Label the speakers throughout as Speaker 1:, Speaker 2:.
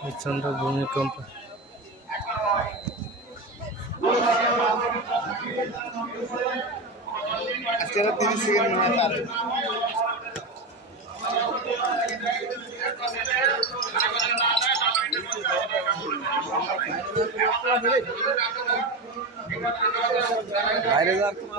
Speaker 1: প্রচণ্ড ভূমিকম্প।
Speaker 2: বাইরে যাওয়ার কোনো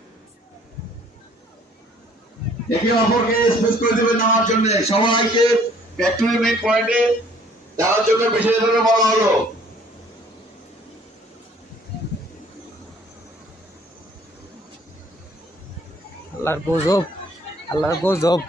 Speaker 3: একে অপরকে স্পেস করে দেবেন নামার জন্য। সবাইকে ফ্যাক্টরি মেইন পয়েন্টে যাওয়ার জন্য বিশেষ বলা হলো।
Speaker 1: আল্লাহর গজব আল্লাহর গজব।